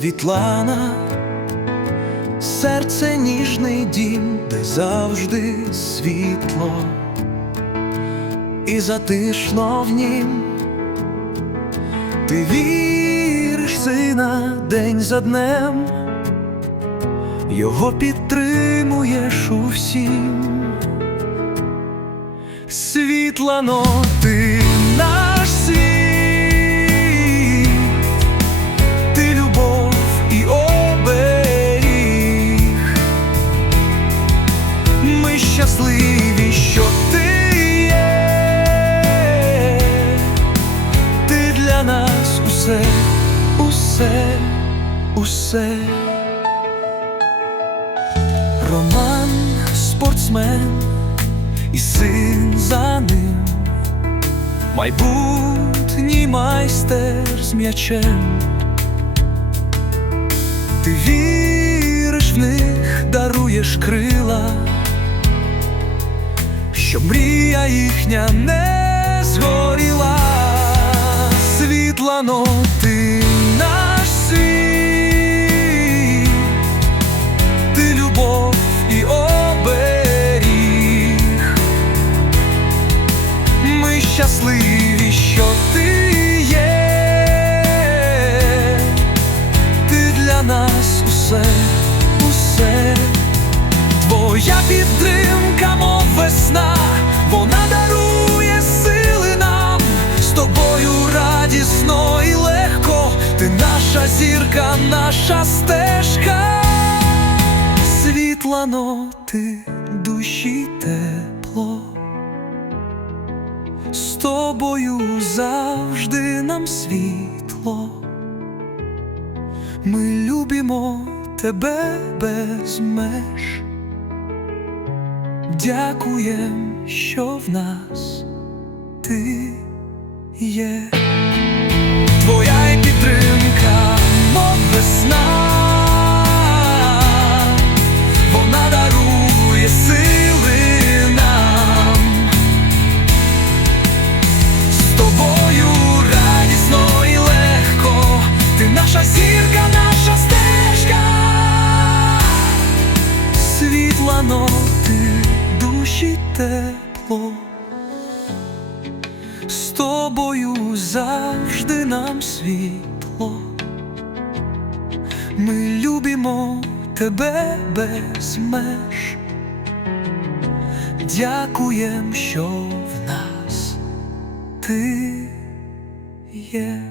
Світлана, серце ніжний дім, де завжди світло, і затишно в нім. Ти віриш, сина, день за днем, його підтримуєш у всім. Світлано, усе, усе. Роман, спортсмен і син за ним, майбутній майстер з м'ячем. Ти віриш в них, даруєш крила, щоб мрія їхня не щасливі, що ти є, ти для нас усе, усе, твоя підтримка, мов весна, вона дарує сили нам, з тобою радісно і легко, ти наша зірка, наша стежка, світла ноти, З тобою завжди нам світло. Ми любимо тебе без меж. Дякуєм, що в нас ти є. Тепло. З тобою завжди нам світло. Ми любимо тебе без меж. Дякуєм, що в нас ти є.